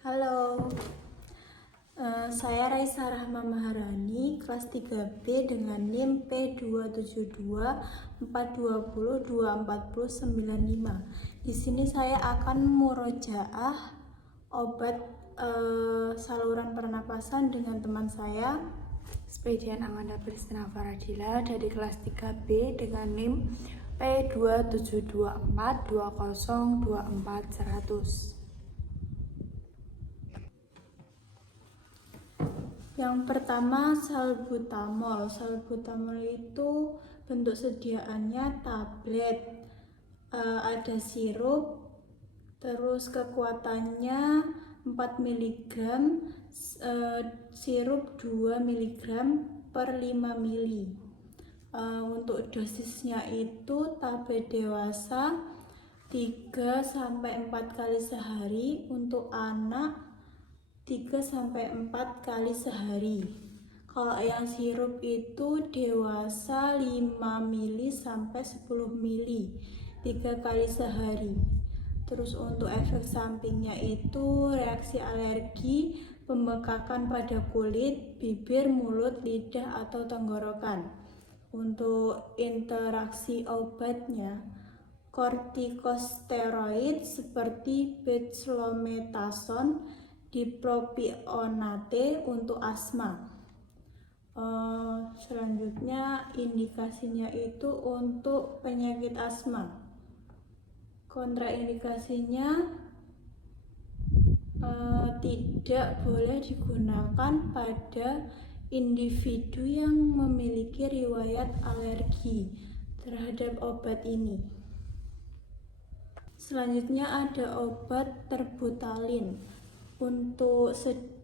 Halo, saya Raisa Rahma Maharani, kelas 3B dengan NIM P27242024095. Di sini saya akan murojaah obat saluran pernapasan dengan teman saya, Spedian Amanda Pristina Faradila dari kelas 3B dengan NIM P27242024100. Yang pertama salbutamol. Salbutamol itu bentuk sediaannya tablet, ada sirup, terus kekuatannya 4 mg, sirup 2 mg per 5 ml. Untuk dosisnya itu tablet dewasa 3-4 kali sehari, untuk anak 3-4 kali sehari. Kalau yang sirup itu dewasa 5 ml sampai 10 ml 3 kali sehari. Terus untuk efek sampingnya itu reaksi alergi, pembengkakan pada kulit, bibir, mulut, lidah atau tenggorokan. Untuk interaksi obatnya, kortikosteroid seperti dexamethasone, dipropionate untuk asma. Selanjutnya indikasinya itu untuk penyakit asma. Kontraindikasinya tidak boleh digunakan pada individu yang memiliki riwayat alergi terhadap obat ini. Selanjutnya ada obat terbutalin. Untuk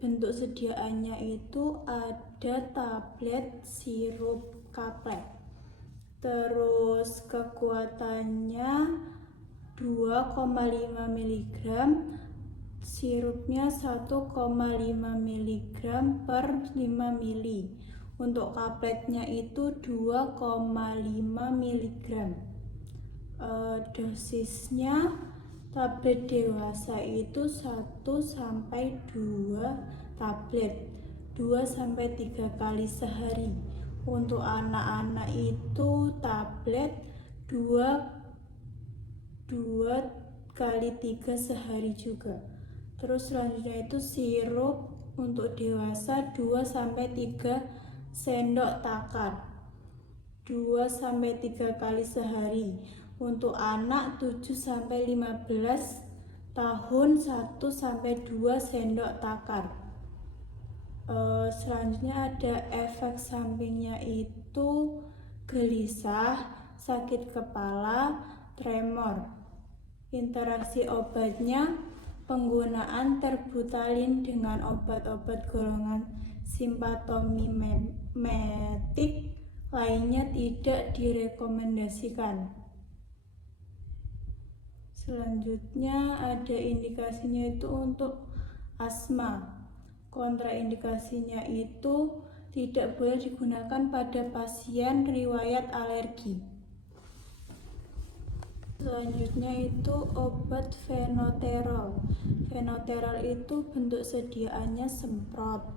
bentuk sediaannya itu ada tablet, sirup, kaplet. Terus kekuatannya 2,5 mg, sirupnya 1,5 mg per 5 ml. Untuk kapletnya itu 2,5 mg. Dosisnya tablet dewasa itu 1-2 tablet 2-3 kali sehari. Untuk anak-anak itu tablet 2 kali 3 sehari juga. Terus selanjutnya itu sirup untuk dewasa 2-3 sendok takar 2-3 kali sehari. Untuk anak 7-15 tahun 1-2 sendok takar. Selanjutnya ada efek sampingnya itu gelisah, sakit kepala, tremor. Interaksi obatnya, penggunaan terbutalin dengan obat-obat golongan simpatomimetik lainnya tidak direkomendasikan. Selanjutnya ada indikasinya itu untuk asma. Kontraindikasinya itu tidak boleh digunakan pada pasien riwayat alergi. Selanjutnya itu obat fenoterol. Fenoterol itu bentuk sediaannya semprot.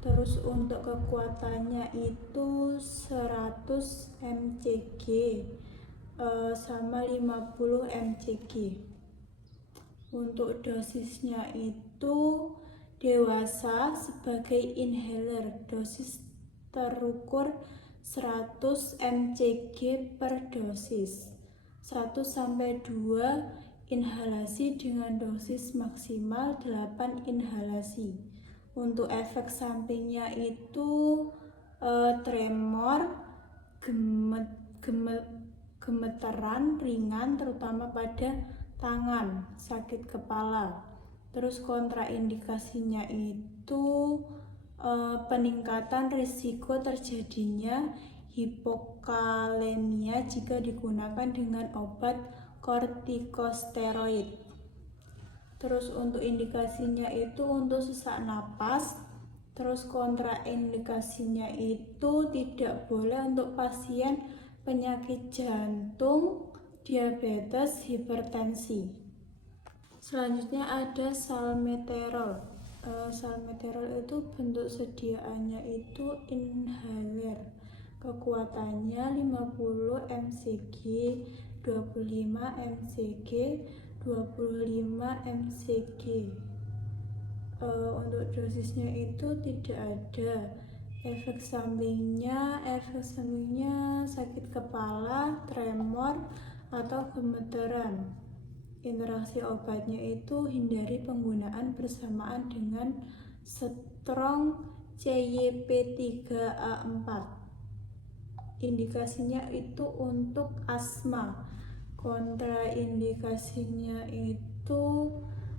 Terus untuk kekuatannya itu 100 mcg sama 50 mcg. Untuk dosisnya itu dewasa sebagai inhaler, dosis terukur 100 mcg per dosis, 1-2 inhalasi dengan dosis maksimal 8 inhalasi. Untuk efek sampingnya itu tremor, gemeteran ringan terutama pada tangan, sakit kepala. Terus kontraindikasinya itu peningkatan risiko terjadinya hipokalemia jika digunakan dengan obat kortikosteroid. Terus untuk indikasinya itu untuk sesak napas. Terus kontraindikasinya itu tidak boleh untuk pasien penyakit jantung, diabetes, hipertensi. Selanjutnya ada salmeterol. Salmeterol itu bentuk sediaannya itu inhaler. Kekuatannya 50 mcg, 25 mcg, 25 mcg. Untuk dosisnya itu tidak ada. Efek sampingnya sakit kepala, tremor, atau gemeteran. Interaksi obatnya itu hindari penggunaan bersamaan dengan strong CYP3A4. Indikasinya itu untuk asma. Kontraindikasinya itu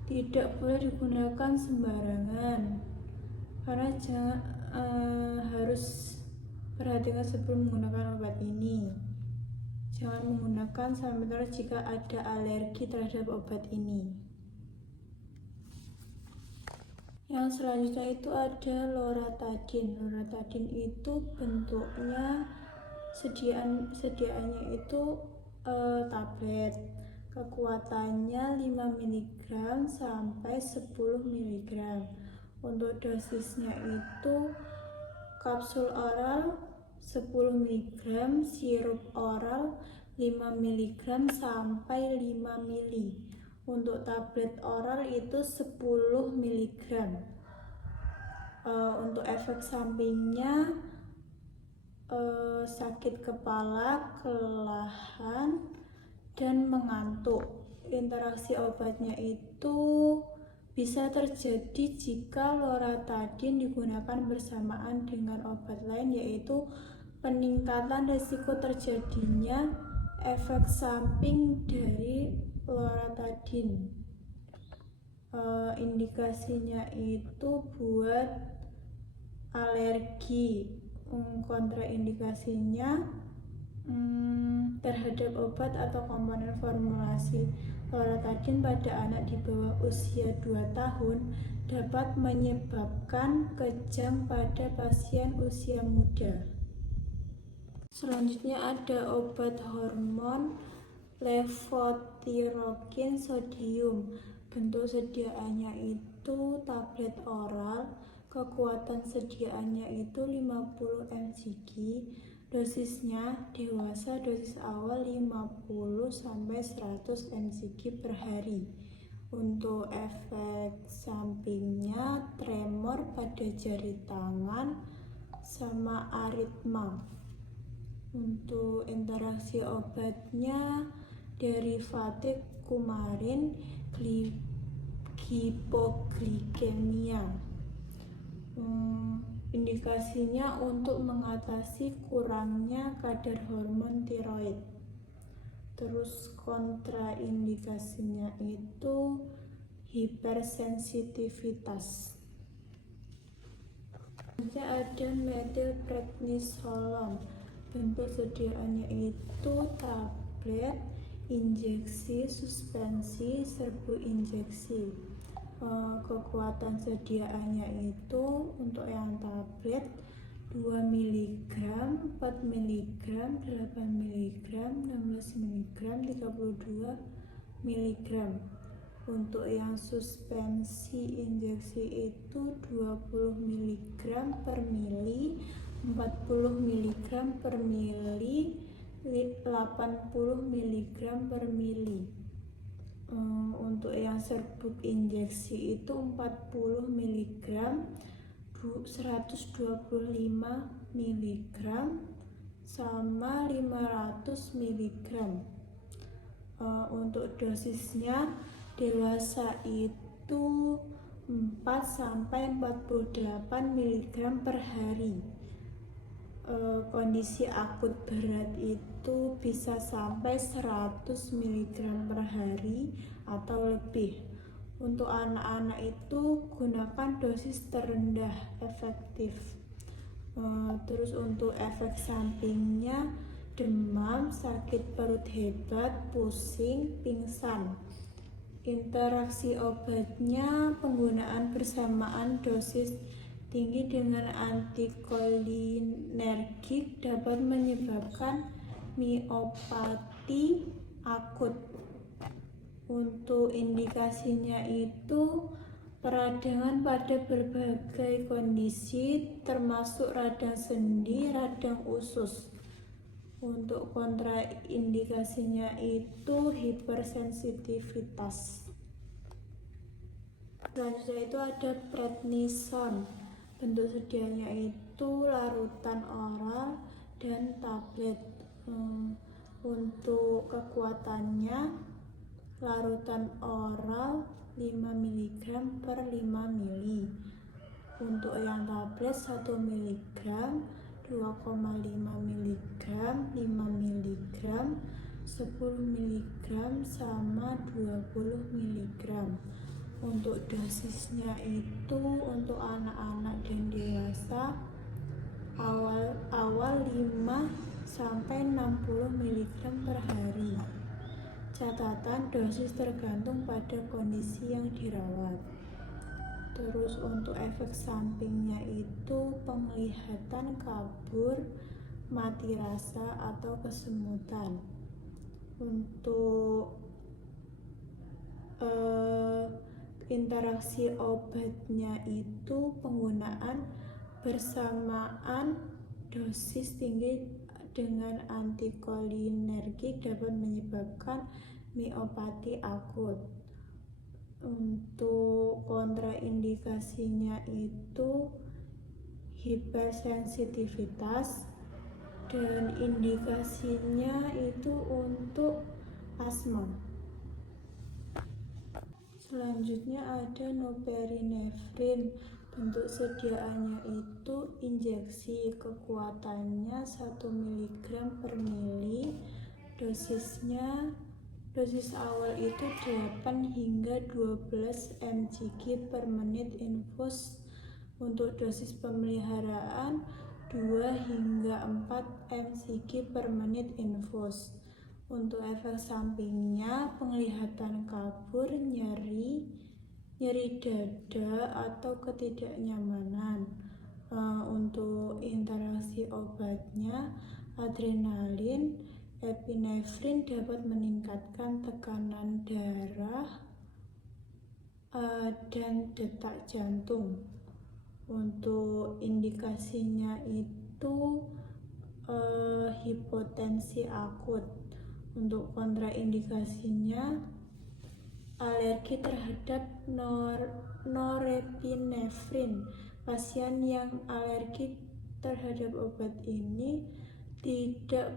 tidak boleh digunakan sembarangan, karena harus perhatikan sebelum menggunakan obat ini. Jangan menggunakan salmeterol jika ada alergi terhadap obat ini. Yang selanjutnya itu ada loratadin. Loratadin itu bentuknya sediaannya itu tablet. Kekuatannya 5 mg sampai 10 mg. Untuk dosisnya itu kapsul oral 10 mg, sirup oral 5 mg sampai 5 ml. Untuk tablet oral itu 10 mg. Untuk efek sampingnya sakit kepala, kelelahan, dan mengantuk. Interaksi obatnya itu bisa terjadi jika loratadin digunakan bersamaan dengan obat lain, yaitu peningkatan risiko terjadinya efek samping dari loratadin. Indikasinya itu buat alergi. Kontraindikasinya terhadap obat atau komponen formulasi. Loratadin pada anak di bawah usia 2 tahun dapat menyebabkan kejang pada pasien usia muda. Selanjutnya ada obat hormon levotirokin sodium. Bentuk sediaannya itu tablet oral. Kekuatan sediaannya itu 50 mcg. Dosisnya dewasa, dosis awal 50 sampai 100 mcg per hari. Untuk efek sampingnya tremor pada jari tangan sama aritma. Untuk interaksi obatnya derivatif kumarin, hipoglikemia. Indikasinya untuk mengatasi kurangnya kadar hormon tiroid. Terus kontraindikasinya itu hipersensitivitas. Selanjutnya ada metilprednisolon. Bentuk sediaannya itu tablet, injeksi, suspensi, serbu injeksi. Kekuatan sediaannya itu untuk yang tablet 2 mg, 4 mg, 8 mg, 16 mg, 32 mg. Untuk yang suspensi injeksi itu 20 mg per mili, 40 mg per mili, 80 mg per mili. Untuk yang serbuk injeksi itu 40 mg, 125 mg, sama 500 mg. Untuk dosisnya dewasa itu 4 sampai 48 mg per hari. Kondisi akut berat itu bisa sampai 100 mg per hari atau lebih. Untuk anak-anak itu gunakan dosis terendah efektif. Terus untuk efek sampingnya demam, sakit perut hebat, pusing, pingsan. Interaksi obatnya penggunaan bersamaan dosis tinggi dengan antikolinergik dapat menyebabkan miopati akut. Untuk indikasinya itu peradangan pada berbagai kondisi termasuk radang sendi, radang usus. Untuk kontraindikasinya itu hipersensitivitas. Selanjutnya itu ada prednison. Bentuk sedianya itu larutan oral dan tablet. Untuk kekuatannya larutan oral 5 mg per 5 ml. Untuk yang tablet 1 mg, 2,5 mg, 5 mg, 10 mg, sama 20 mg. Untuk dosisnya itu untuk anak-anak dan dewasa awal 5 sampai 60 mg per hari. Catatan dosis tergantung pada kondisi yang dirawat. Terus untuk efek sampingnya itu penglihatan kabur, mati rasa atau kesemutan. Untuk interaksi obatnya itu penggunaan bersamaan dosis tinggi dengan antikolinergik dapat menyebabkan miopati akut. Untuk kontraindikasinya itu hipersensitivitas dan indikasinya itu untuk asma. Selanjutnya ada noperinefrin. Bentuk sediaannya itu injeksi, kekuatannya 1 mg per mili. Dosis awal itu 8 hingga 12 mg per menit infus. Untuk dosis pemeliharaan 2 hingga 4 mg per menit infus. Untuk efek sampingnya penglihatan kabur, nyeri dada atau ketidaknyamanan. Untuk interaksi obatnya adrenalin, epinefrin dapat meningkatkan tekanan darah dan detak jantung. Untuk indikasinya itu hipotensi akut. Untuk kontraindikasinya alergi terhadap norepinefrin. Pasien yang alergi terhadap obat ini tidak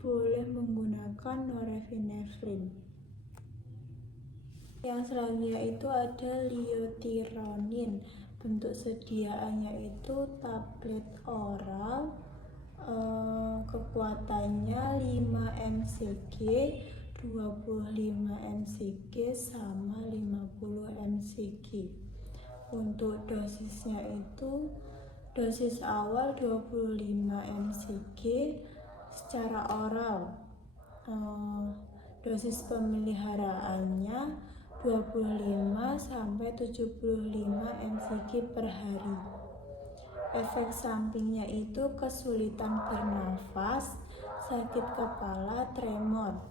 boleh menggunakan norepinefrin. Yang selanjutnya itu ada liothyronin. Bentuk sediaannya itu tablet oral, kekuatannya 5 mcg, 25 mcg, sama 50 mcg. Untuk dosisnya itu dosis awal 25 mcg secara oral. Dosis pemeliharaannya 25 sampai 75 mcg per hari. Efek sampingnya itu kesulitan bernafas, sakit kepala, tremor.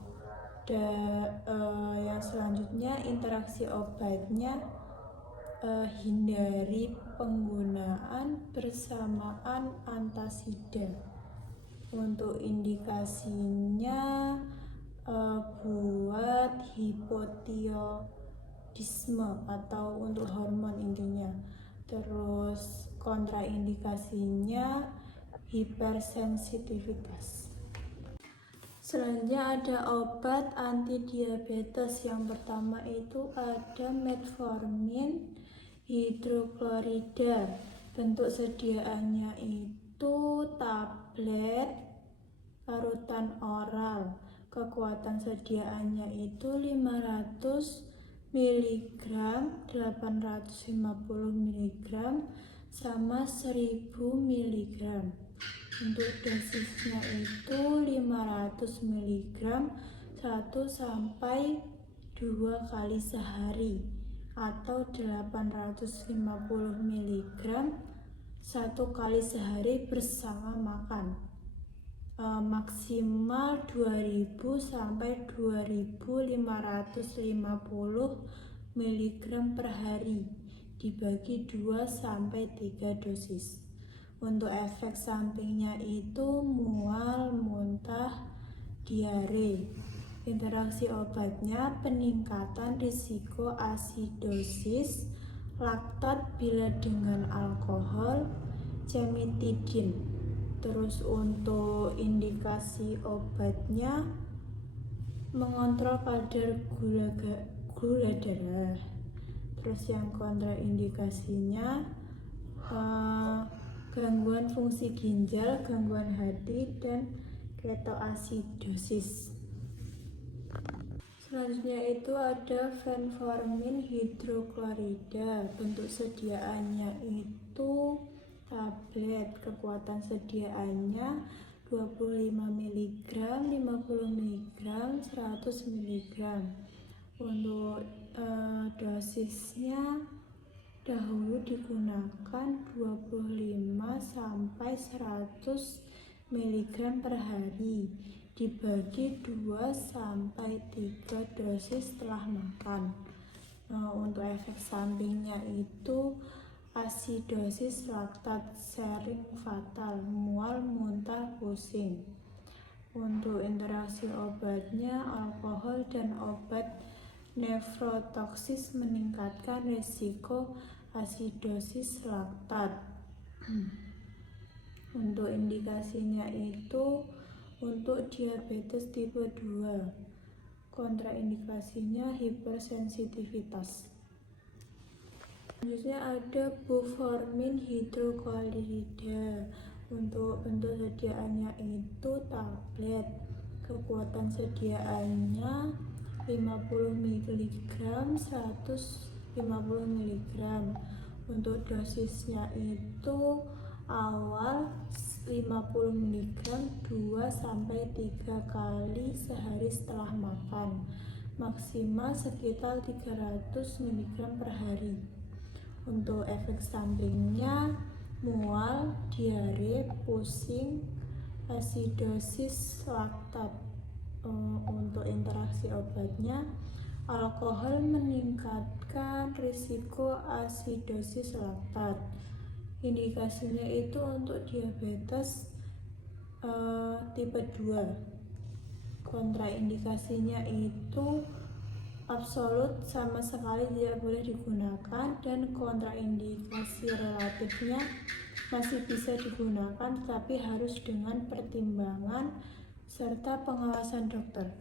Yang selanjutnya interaksi obatnya hindari penggunaan bersamaan antasida. Untuk indikasinya buat hipotiroidisme atau untuk hormon intinya. Terus kontraindikasinya hipersensitivitas. Selanjutnya ada obat antidiabetes. Yang pertama itu ada metformin hidroklorida. Bentuk sediaannya itu tablet, larutan oral. Kekuatan sediaannya itu 500 mg, 850 mg, sama 1000 mg. Untuk dosisnya itu 500 mg 1 sampai 2 kali sehari atau 850 mg 1 kali sehari bersama makan. maksimal 2000 sampai 2550 mg per hari dibagi 2 sampai 3 dosis. Untuk efek sampingnya itu mual, muntah, diare. Interaksi obatnya peningkatan risiko asidosis, laktat bila dengan alkohol, cemitidin. Terus untuk indikasi obatnya mengontrol kadar gula darah. Terus yang kontraindikasinya gangguan fungsi ginjal, gangguan hati, dan ketoasidosis. Selanjutnya itu ada fenformin hidroklorida. Bentuk sediaannya itu tablet, kekuatan sediaannya 25 mg, 50 mg, 100 mg. Untuk dosisnya dahulu digunakan 25 sampai 100 mg per hari dibagi 2 sampai 3 dosis setelah makan. Untuk efek sampingnya itu asidosis, laktat, sering fatal, mual, muntah, pusing. Untuk interaksi obatnya alkohol dan obat nefrotoksis meningkatkan risiko asidosis, laktat. Untuk indikasinya itu untuk diabetes tipe 2. Kontraindikasinya hipersensitivitas. Selanjutnya ada buformin hidroklorida. Untuk bentuk sediaannya itu tablet, kekuatan sediaannya 50 mg, 150 mg. Untuk dosisnya itu awal 50 mg 2 sampai 3 kali sehari setelah makan, maksimal sekitar 300 mg per hari. Untuk efek sampingnya mual, diare, pusing, asidosis, laktat. Untuk interaksi obatnya alkohol meningkatkan risiko asidosis, laktat. Indikasinya itu untuk diabetes tipe 2. Kontraindikasinya itu absolut sama sekali tidak boleh digunakan, dan kontraindikasi relatifnya masih bisa digunakan tetapi harus dengan pertimbangan serta pengawasan dokter.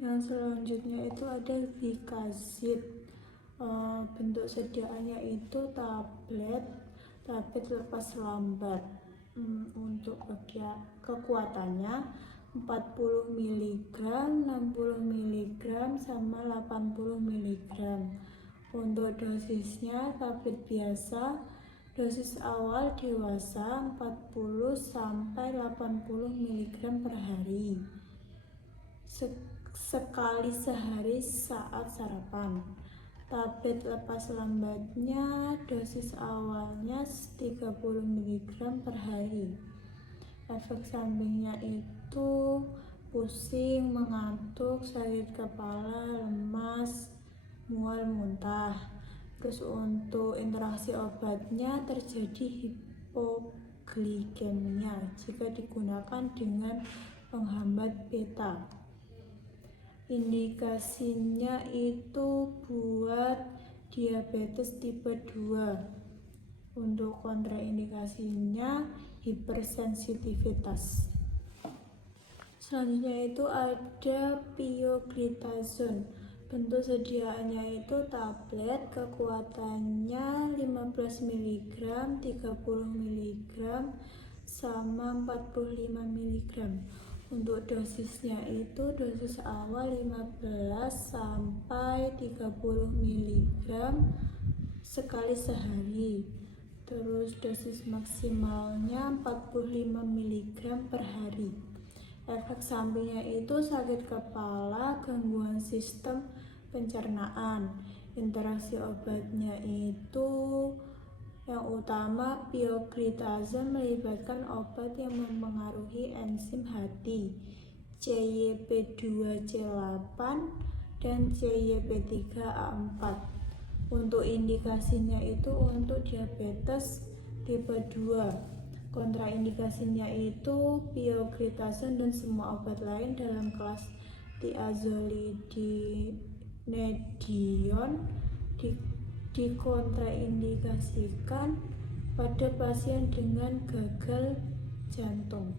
Yang selanjutnya itu ada Vicazid. Bentuk sediaannya itu tablet lepas lambat. Untuk kekuatannya 40 mg, 60 mg, sama 80 mg. Untuk dosisnya tablet biasa, dosis awal dewasa 40 sampai 80 mg per hari. Sekali sehari saat sarapan. Tablet lepas lambatnya dosis awalnya 30 mg per hari. Efek sampingnya itu pusing, mengantuk, sakit kepala, lemas, mual, muntah. Terus untuk interaksi obatnya terjadi hipoglikemia jika digunakan dengan penghambat beta. Indikasinya itu buat diabetes tipe 2. Untuk kontraindikasinya hipersensitivitas. Selanjutnya itu ada pioglitazone. Bentuk sediaannya itu tablet, kekuatannya 15 mg, 30 mg, sama 45 mg. Untuk dosisnya itu dosis awal 15 sampai 30 mg sekali sehari. Terus dosis maksimalnya 45 mg per hari. Efek sampingnya itu sakit kepala, gangguan sistem pencernaan. Interaksi obatnya itu Yang utama, pioglitazon melibatkan obat yang mempengaruhi enzim hati, CYP2C8 dan CYP3A4. Untuk indikasinya itu untuk diabetes tipe 2. Kontraindikasinya itu pioglitazon dan semua obat lain dalam kelas thiazolidinedion dikontraindikasikan pada pasien dengan gagal jantung.